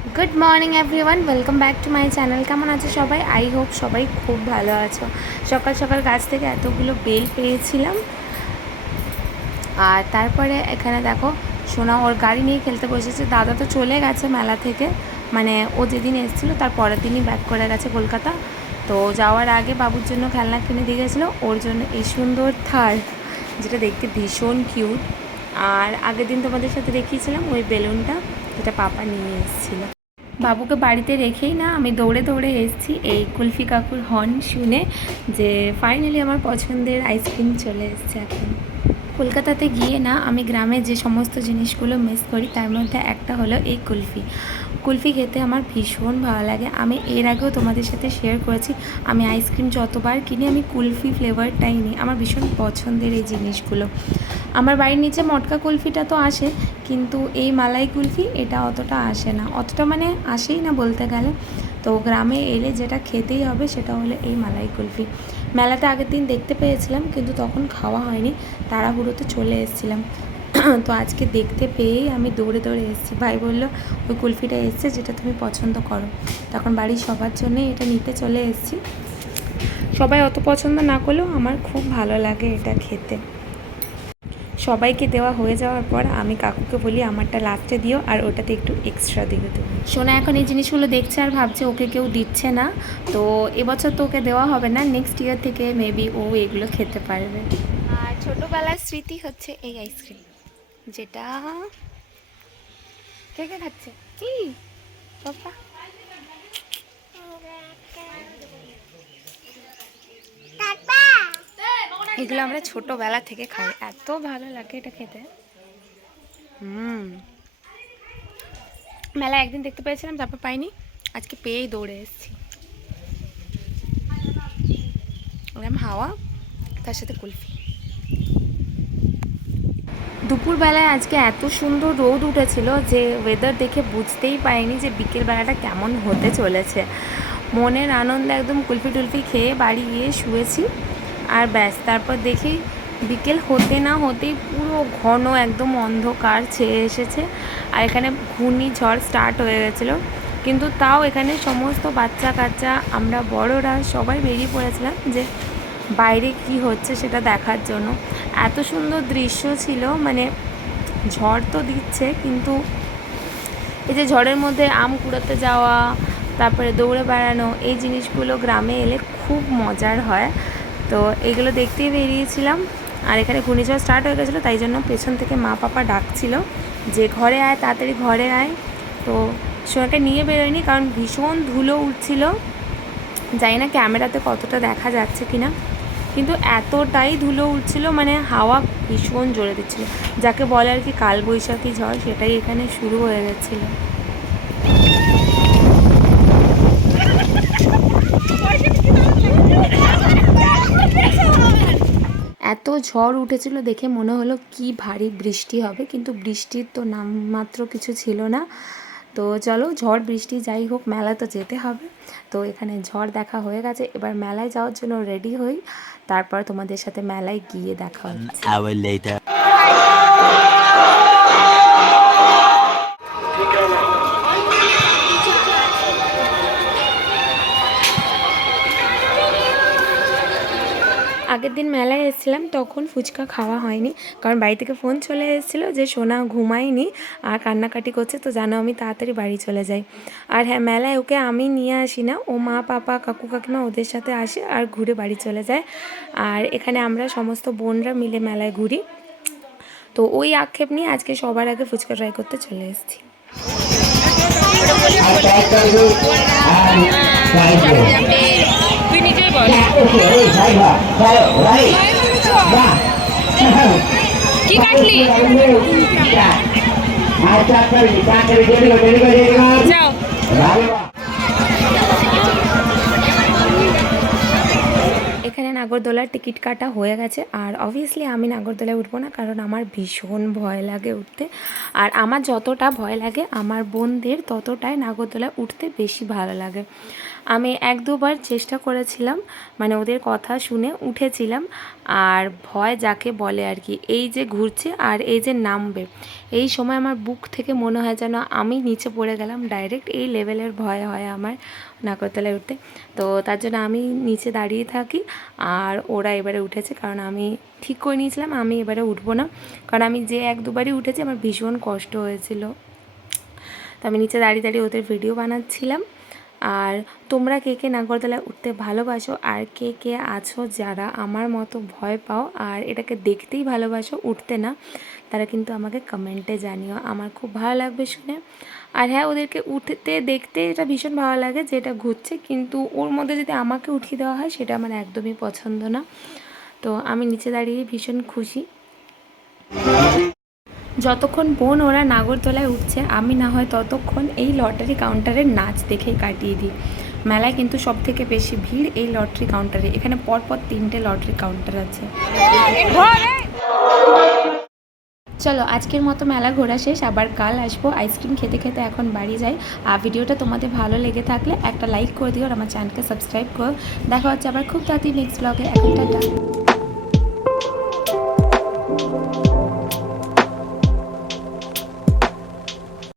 Good morning everyone, welcome back to my channel. কেমন আছো সবাই? আই হোপ সবাই খুব ভালো আছো। সকাল সকাল গাছ থেকে এতগুলো বেল পেয়েছিলাম। আর তারপরে এখানে দেখো সোনা ওর গাড়ি নিয়ে খেলতে বসেছে। দাদা তো চলে গেছে মেলা থেকে, মানে ও যেদিন এসেছিলো তার পরের দিনই ব্যাক করে গেছে কলকাতা। তো যাওয়ার আগে বাবুর জন্য খেলনা কিনে দিয়ে গেছিলো, ওর জন্য এই সুন্দর থার, যেটা দেখতে ভীষণ কিউট। আর আগের দিন তোমাদের সাথে দেখিয়েছিলাম ওই বেলুনটা, যেটা পাপা নিয়ে এসেছিলো। বাবুকে বাড়িতে রেখেই না আমি দৌড়ে দৌড়ে এসেছি এই কুলফি কাকুর হর্ন শুনে, যে ফাইনালি আমার পছন্দের আইসক্রিম চলে এসেছে এখন। কলকাতাতে গিয়ে না আমি গ্রামে যে সমস্ত জিনিসগুলো মিস করি তার মধ্যে একটা হলো এই কুলফি। কুলফি খেতে আমার ভীষণ ভালো লাগে। আমি এর আগেও তোমাদের সাথে শেয়ার করেছি, আমি আইসক্রিম যতবার কিনি আমি কুলফি ফ্লেভারটাই নিই। আমার ভীষণ পছন্দের এই জিনিসগুলো। আমার বাড়ির নিচে মটকা কুলফিটা তো আসে, কিন্তু এই মালাই কুলফি এটা অতটা আসে না, অতটা মানে আসেই না বলতে গেলে। তো গ্রামে এলে যেটা খেতেই হবে সেটা হলো এই মালাই কুলফি। মেলাতে আগের দিন দেখতে পেয়েছিলাম, কিন্তু তখন খাওয়া হয়নি, তাড়াহুড়োতে চলে এসেছিলাম। তো আজকে দেখতে পেয়েই আমি দৌড়ে দৌড়ে এসেছি। ভাই বললো ওই কুলফিটা এসছে যেটা তুমি পছন্দ করো, তখন বাড়ির সবার জন্যই এটা নিতে চলে এসেছি। সবাই অত পছন্দ না করলেও আমার খুব ভালো লাগে এটা খেতে। সবাইকে দেওয়া হয়ে যাওয়ার পর আমি কাকুকে বলি আমারটা লাস্টে দিও, আর ওটাতে একটু এক্সট্রা দিয়ে দেবো। সোনা এখন এই জিনিসগুলো দেখছে আর ভাবছে ওকে কেউ দিচ্ছে না, তো এবছর তো ওকে দেওয়া হবে না, নেক্সট ইয়ার থেকে মেবি ও এগুলো খেতে পারবে। আর ছোটোবেলার স্মৃতি হচ্ছে এই আইসক্রিম, যেটা কে কে খাচ্ছে কি পাপা। এগুলো আমরা ছোটোবেলা থেকে খাই, এত ভালো লাগে এটা খেতে। মেলা একদিন দেখতে পেয়েছিলাম, তারপর পাইনি, আজকে পেয়েই দৌড়ে এসেছি। ওরকম হাওয়া, তার সাথে কুলফি। দুপুরবেলায় আজকে এত সুন্দর রোদ উঠেছিল যে ওয়েদার দেখে বুঝতেই পারিনি যে বিকেলবেলাটা কেমন হতে চলেছে। মনের আনন্দে একদম কুলফি টুলফি খেয়ে বাড়ি গিয়ে শুয়েছি, আর ব্যাস তারপর দেখি বিকেল হতে না হতেই পুরো ঘন একদম অন্ধকার ছেয়ে এসেছে, আর এখানে ঘূর্ণিঝড় স্টার্ট হয়ে গেছিলো। কিন্তু তাও এখানে সমস্ত বাচ্চা কাচ্চা আমরা বড়রা সবাই বেরিয়ে পড়েছিলাম যে বাইরে কি হচ্ছে সেটা দেখার জন্য। এত সুন্দর দৃশ্য ছিল, মানে ঝড় তো দিচ্ছে, কিন্তু এই যে ঝড়ের মধ্যে আম কুড়াতে যাওয়া, তারপরে দৌড়ে বেড়ানো, এই জিনিসগুলো গ্রামে এলে খুব মজার হয়। তো এইগুলো দেখতেই বেরিয়েছিলাম। আর এখানে ঘূর্ণিঝড় স্টার্ট হয়ে গেছিলো, তাই জন্য পেছন থেকে মা পাপা ডাকছিল যে ঘরে আয়, তাড়াতাড়ি ঘরে আয়। তো সোনাকে নিয়ে বেরোয়নি, কারণ ভীষণ ধুলো উঠছিল। জানি না ক্যামেরাতে কতটা দেখা যাচ্ছে কিনা, কিন্তু এতটাই ধুলো উঠছিল, মানে হাওয়া ভীষণ জোরে দিচ্ছিল, যাকে বলে আর কি কালবৈশাখী ঝড়, সেটাই এখানে শুরু হয়ে গেছিলো। এত ঝড় উঠেছিল দেখে মনে হলো কি ভারী বৃষ্টি হবে, কিন্তু বৃষ্টির তো নামমাত্র কিছু ছিল না। তো চলো, ঝড় বৃষ্টি যাই হোক, মেলা তো যেতে হবে। তো এখানে ঝড় দেখা হয়ে গেছে, এবার মেলায় যাওয়ার জন্য রেডি হই, তারপর তোমাদের সাথে মেলায় গিয়ে দেখা হচ্ছে। আগের দিন মেলায় এসেছিলাম, তখন ফুচকা খাওয়া হয়নি, কারণ বাড়ি থেকে ফোন চলে এসেছিলো যে সোনা ঘুমায়নি আর কান্নাকাটি করছে, তো জানো আমি তাড়াতাড়ি বাড়ি চলে যাই। আর হ্যাঁ, মেলায় ওকে আমি নিয়ে আসি না, ও মা পাপা কাকু কাকিমা ওদের সাথে আসে আর ঘুরে বাড়ি চলে যায়। আর এখানে আমরা সমস্ত বোনরা মিলে মেলায় ঘুরি। তো ওই আক্ষেপ নিয়ে আজকে সবার আগে ফুচকা ট্রাই করতে চলে এসেছি। তুই নিজেই বল কি কাটলি? যাও। এখানে নাগরদোলার টিকিট কাটা হয়ে গেছে, আর অবভিয়াসলি আমি নাগরদোলায় উঠবো না, কারণ আমার ভীষণ ভয় লাগে উঠতে। আর আমার যতটা ভয় লাগে আমার বোনদের ততটাই নাগরদোলায় উঠতে বেশি ভালো লাগে। আমি এক দুবার চেষ্টা করেছিলাম, মানে ওদের কথা শুনে উঠেছিলাম, আর ভয় যাকে বলে আর কি, এই যে ঘুরছে আর এই যে নামবে, এই সময় আমার বুক থেকে মনে হয় যেন আমি নিচে পড়ে গেলাম ডাইরেক্ট, এই লেভেলের ভয় হয় আমার নাগরতলায় উঠতে। তো তার জন্য আমি নিচে দাঁড়িয়ে থাকি আর ওরা এবারে উঠেছে, কারণ আমি ঠিক করে নিয়েছিলাম আমি এবারে উঠবো না, কারণ আমি যে 1-2বারই উঠেছি আমার ভীষণ কষ্ট হয়েছিল। তো আমি নিচে দাঁড়িয়ে দাঁড়িয়ে ওদের ভিডিও বানাচ্ছিলাম। আর তোমরা কে কে নাগরদোলায় উঠতে ভালোবাসো, আর কে কে আছো যারা আমার মতো ভয় পাও আর এটাকে দেখতেই ভালোবাসো, উঠতে না, তারা কিন্তু আমাকে কমেন্টে জানিও, আমার খুব ভালো লাগবে শুনে। আর হ্যাঁ, ওদেরকে উঠতে দেখতে এটা ভীষণ ভালো লাগে যে এটা ঘুরছে, কিন্তু ওর মধ্যে যদি আমাকে উঠিয়ে দেওয়া হয় সেটা আমার একদমই পছন্দ না। তো আমি নিচে দাঁড়িয়ে ভীষণ খুশি। যতক্ষণ বোন ওরা নাগরদোলায় উঠছে আমি না হয় ততক্ষণ এই লটারি কাউন্টারের নাচ দেখেই কাটিয়ে দিই। মেলায় কিন্তু সব থেকে বেশি ভিড় এই লটারি কাউন্টারে, এখানে পরপর 3টে লটারি কাউন্টার আছে। চলো আজকের মতো মেলা ঘোরা শেষ, আবার কাল আসবো। আইসক্রিম খেতে খেতে এখন বাড়ি যাই। আর ভিডিওটা তোমাদের ভালো লেগে থাকলে একটা লাইক করে দিও আর আমার চ্যানেলকে সাবস্ক্রাইব করো। দেখা হচ্ছে আবার খুব তাড়াতাড়ি নেক্সট ব্লগে। এখন টাটা।